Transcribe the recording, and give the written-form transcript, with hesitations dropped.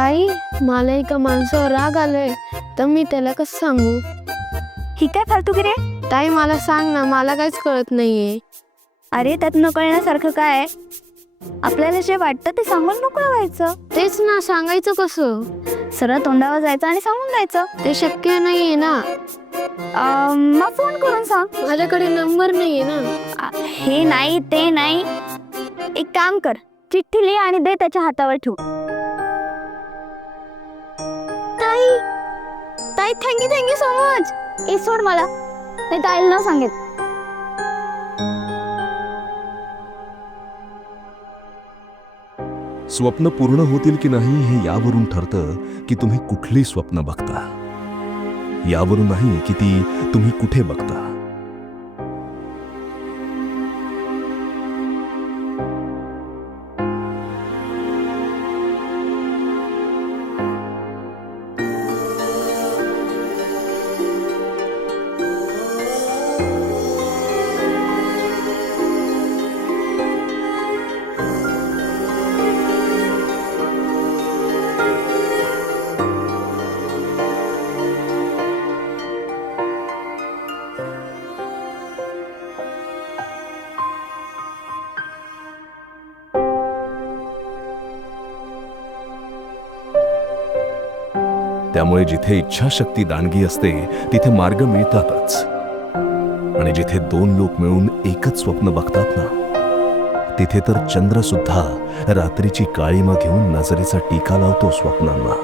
ताई, मला एका माणसावर राग आलाय, तर मी त्याला कसं सांगू? ही काय फालतूगिरी रे? ताई मला सांग ना, मला काहीच कळत नाहीये. अरे त्यात न कळण्यासारखं काय आहे? आपल्याला जे वाटतं ते सांगून मोकळं व्हायचं. तेच ना, सांगायचं कसं? सरळ तोंडावर जायचं आणि सांगून जायचं. ते शक्य नाहीये ना. मग फोन करून सांग. माझ्याकडे नंबर नाहीये ना. हे नाही ते नाही, एक काम कर, चिठ्ठी लिही आणि दे त्याच्या हातावर ठेवू. ताई ताई, थँक्यू सो मच. ए सोड मला, नाही ताईला न सांगेल. स्वप्न पूर्ण होतील की नाही हे यावरून ठरतं की तुम्ही कुठली स्वप्न बघता, यावरून नाही की ती तुम्ही कुठे बघता. त्यामुळे जिथे इच्छाशक्ती दांडगी असते तिथे मार्ग मिळतातच. आणि जिथे दोन लोक मिळून एकच स्वप्न बघतात ना, तिथे तर चंद्र सुद्धा रात्रीची काळीमा घेऊन नजरेचा टीका लावतो स्वप्नांना.